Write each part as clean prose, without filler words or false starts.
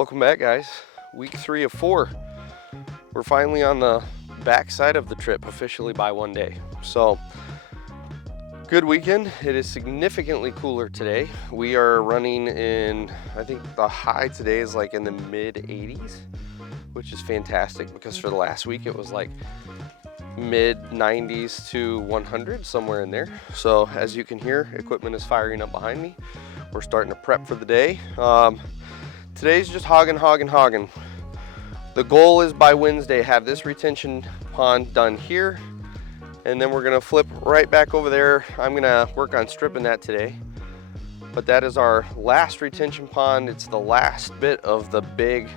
Welcome back, guys. Week 3 of 4. We're finally on the back side of the trip, officially by one day. So, good weekend. It is significantly cooler today. We are running in, I think the high today is like in the mid 80s, which is fantastic because for the last week it was like mid 90s to 100, somewhere in there. So as you can hear, equipment is firing up behind me. We're starting to prep for the day. Today's just hogging. The goal is by Wednesday have this retention pond done here, and then we're gonna flip right back over there. I'm gonna work on stripping that today, but that is our last retention pond. It's the last bit of the big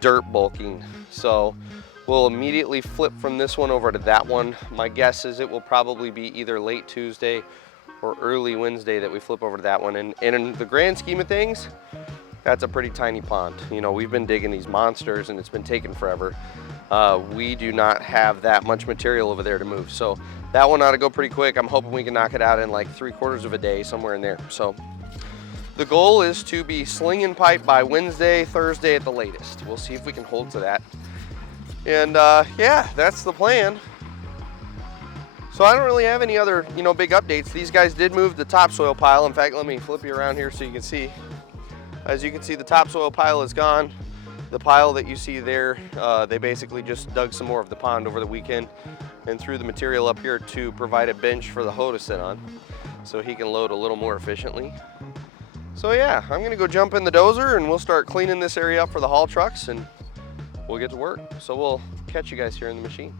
dirt bulking. So we'll immediately flip from this one over to that one. My guess is it will probably be either late Tuesday or early Wednesday that we flip over to that one. And in the grand scheme of things, that's a pretty tiny pond. You know, we've been digging these monsters and it's been taking forever. We do not have that much material over there to move. So that one ought to go pretty quick. I'm hoping we can knock it out in like 3/4 of a day, somewhere in there. So the goal is to be slinging pipe by Wednesday, Thursday at the latest. We'll see if we can hold to that. And yeah, that's the plan. So I don't really have any other, big updates. These guys did move the topsoil pile. In fact, let me flip you around here so you can see. As you can see, the topsoil pile is gone. The pile that you see there, they basically just dug some more of the pond over the weekend and threw the material up here to provide a bench for the hoe to sit on so he can load a little more efficiently. So yeah, I'm gonna go jump in the dozer and we'll start cleaning this area up for the haul trucks and we'll get to work. So we'll catch you guys here in the machine.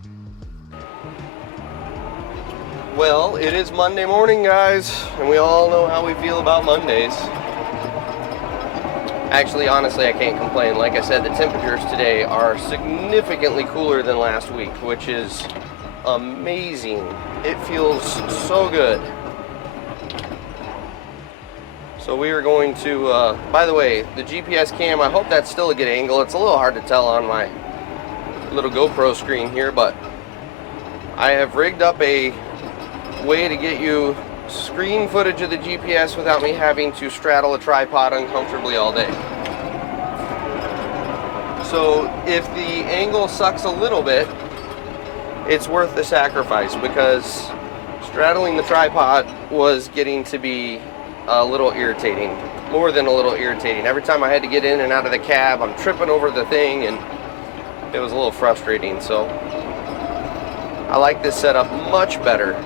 Well, it is Monday morning, guys, and we all know how we feel about Mondays. Actually, honestly, I can't complain. Like I said, the temperatures today are significantly cooler than last week, which is amazing. It feels so good. So we are going to, by the way, the GPS cam, I hope that's still a good angle. It's a little hard to tell on my little GoPro screen here, but I have rigged up a way to get you screen footage of the GPS without me having to straddle a tripod uncomfortably all day. So if the angle sucks a little bit, it's worth the sacrifice because straddling the tripod was getting to be a little irritating, more than a little irritating. Every time I had to get in and out of the cab, I'm tripping over the thing and it was a little frustrating. So I like this setup much better.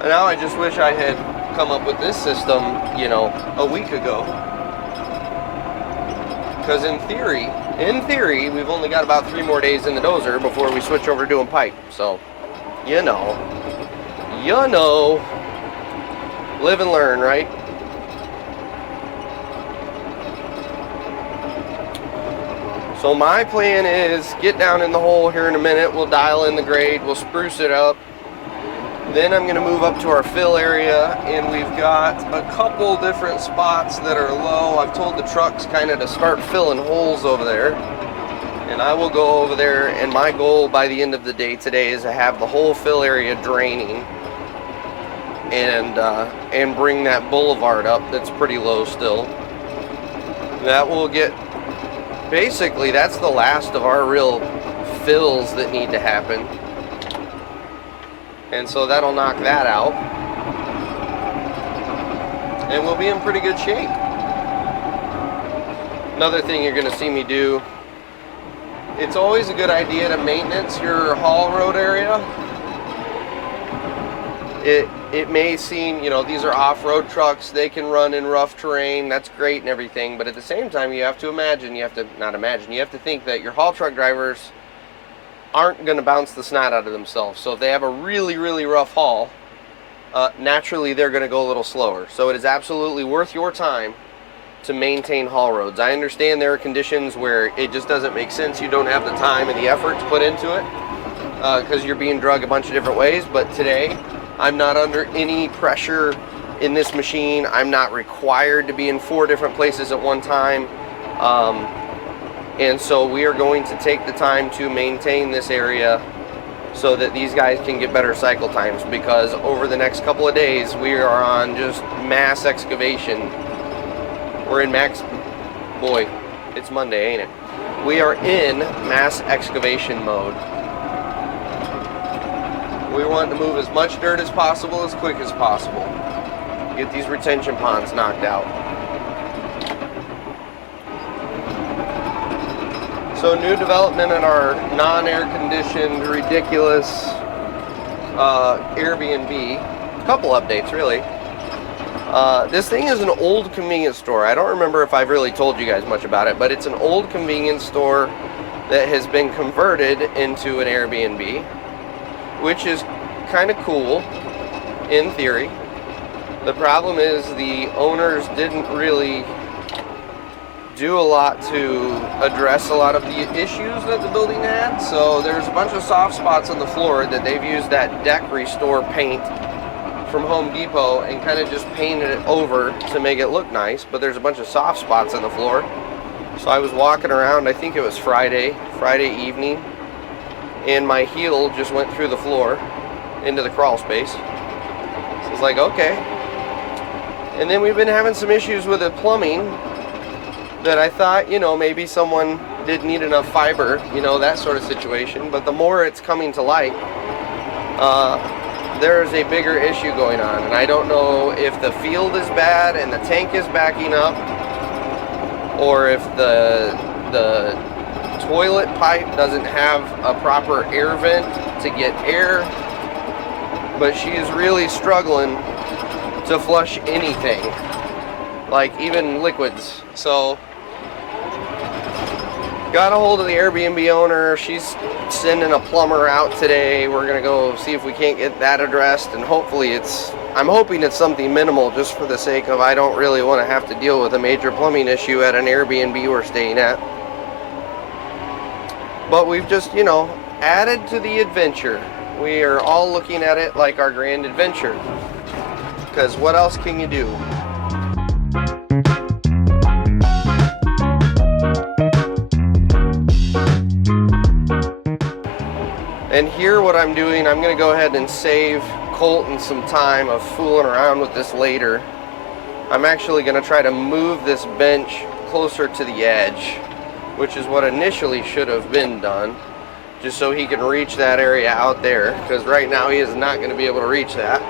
And now I just wish I had come up with this system, a week ago. Because in theory, we've only got about 3 more days in the dozer before we switch over to doing pipe. So, live and learn, right? So my plan is get down in the hole here in a minute. We'll dial in the grade, we'll spruce it up. Then I'm gonna move up to our fill area, and we've got a couple different spots that are low. I've told the trucks kind of to start filling holes over there, and I will go over there, and my goal by the end of the day today is to have the whole fill area draining and bring that boulevard up that's pretty low still. That will get, basically that's the last of our real fills that need to happen. And so that'll knock that out. And we'll be in pretty good shape. Another thing you're gonna see me do, it's always a good idea to maintenance your haul road area. It may seem, these are off-road trucks, they can run in rough terrain, that's great and everything, but at the same time you have to think that your haul truck drivers aren't going to bounce the snot out of themselves. So if they have a really, really rough haul, naturally they're going to go a little slower. So it is absolutely worth your time to maintain haul roads. I understand there are conditions where it just doesn't make sense. You don't have the time and the effort to put into it because you're being drug a bunch of different ways. But today, I'm not under any pressure in this machine. I'm not required to be in 4 different places at one time. And so we are going to take the time to maintain this area so that these guys can get better cycle times, because over the next couple of days we are on just mass excavation. We're in Boy, it's Monday, ain't it? We are in mass excavation mode. We want to move as much dirt as possible, as quick as possible. Get these retention ponds knocked out. So new development in our non-air conditioned, ridiculous Airbnb. A couple updates, really. This thing is an old convenience store. I don't remember if I've really told you guys much about it, but it's an old convenience store that has been converted into an Airbnb, which is kind of cool in theory. The problem is the owners didn't really do a lot to address a lot of the issues that the building had. So there's a bunch of soft spots on the floor that they've used that deck restore paint from Home Depot and kind of just painted it over to make it look nice, but there's a bunch of soft spots on the floor. So I was walking around, I think it was Friday evening, and my heel just went through the floor into the crawl space. So it's like, okay. And then we've been having some issues with the plumbing that I thought, you know, maybe someone didn't need enough fiber, you know, that sort of situation. But the more it's coming to light, there's a bigger issue going on, and I don't know if the field is bad and the tank is backing up, or if the toilet pipe doesn't have a proper air vent to get air. But she is really struggling to flush anything, like even liquids. So got a hold of the Airbnb owner. She's sending a plumber out today. We're gonna go see if we can't get that addressed, and hopefully I'm hoping it's something minimal, just for the sake of I don't really want to have to deal with a major plumbing issue at an Airbnb we're staying at. But we've just, you know, added to the adventure. We are all looking at it like our grand adventure, because what else can you do? And here what I'm doing, I'm going to go ahead and save Colton some time of fooling around with this later. I'm actually going to try to move this bench closer to the edge, which is what initially should have been done, just so he can reach that area out there, because right now he is not going to be able to reach that.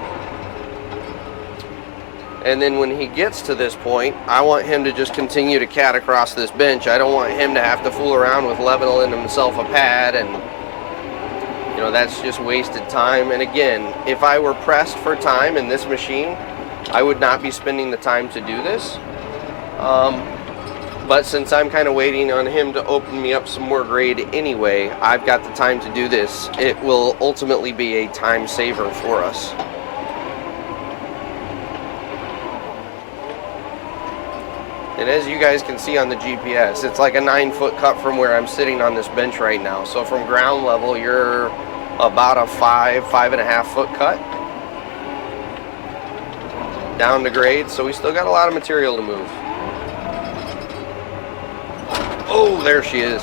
And then when he gets to this point, I want him to just continue to cat across this bench. I don't want him to have to fool around with leveling himself a pad, and you know, that's just wasted time. And again, if I were pressed for time in this machine, I would not be spending the time to do this. But since I'm kind of waiting on him to open me up some more grade anyway, I've got the time to do this. It will ultimately be a time saver for us. And as you guys can see on the GPS, it's like a 9-foot cut from where I'm sitting on this bench right now. So from ground level, you're about a 5.5 foot cut down to grade. So we still got a lot of material to move. Oh, there she is.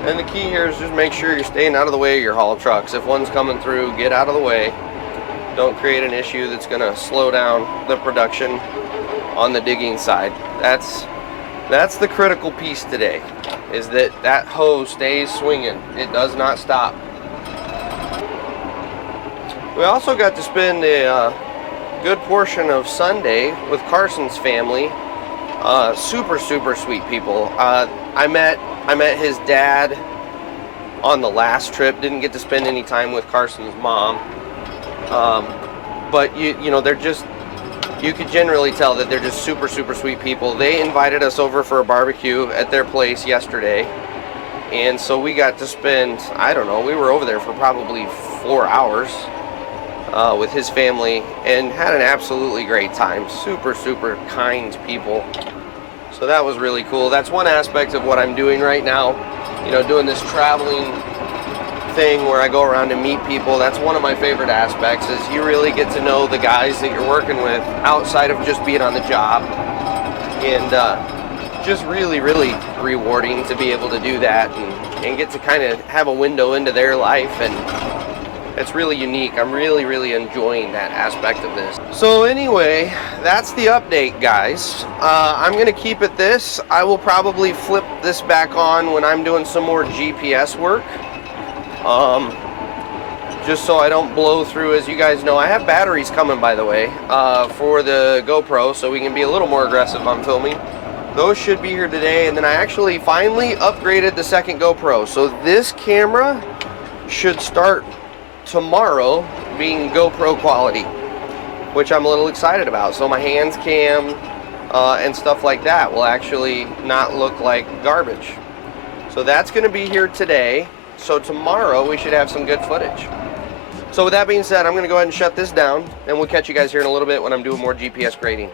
And the key here is just make sure you're staying out of the way of your haul trucks. If one's coming through, get out of the way. Don't create an issue that's going to slow down the production on the digging side. That's the critical piece today, is that hose stays swinging. It does not stop. We also got to spend a good portion of Sunday with Carson's family. Super sweet people. I met his dad on the last trip. Didn't get to spend any time with Carson's mom. But you know, you could generally tell that they're just super sweet people. They invited us over for a barbecue at their place yesterday. And so we got to spend, I don't know, we were over there for probably 4 hours with his family and had an absolutely great time. Super kind people. So that was really cool. That's one aspect of what I'm doing right now. You know, doing this traveling thing where I go around and meet people. That's one of my favorite aspects, is you really get to know the guys that you're working with outside of just being on the job. And just really, really rewarding to be able to do that and get to kind of have a window into their life, and it's really unique. I'm really, really enjoying that aspect of this. So anyway, that's the update, guys. I'm gonna keep it this. I will probably flip this back on when I'm doing some more GPS work. Just so I don't blow through. As you guys know, I have batteries coming, by the way, for the GoPro, so we can be a little more aggressive on filming. Those should be here today, and then I actually finally upgraded the second GoPro. So this camera should start tomorrow being GoPro quality, which I'm a little excited about. So my hands cam and stuff like that will actually not look like garbage. So that's going to be here today. So tomorrow we should have some good footage. So with that being said, I'm going to go ahead and shut this down, and we'll catch you guys here in a little bit when I'm doing more GPS grading.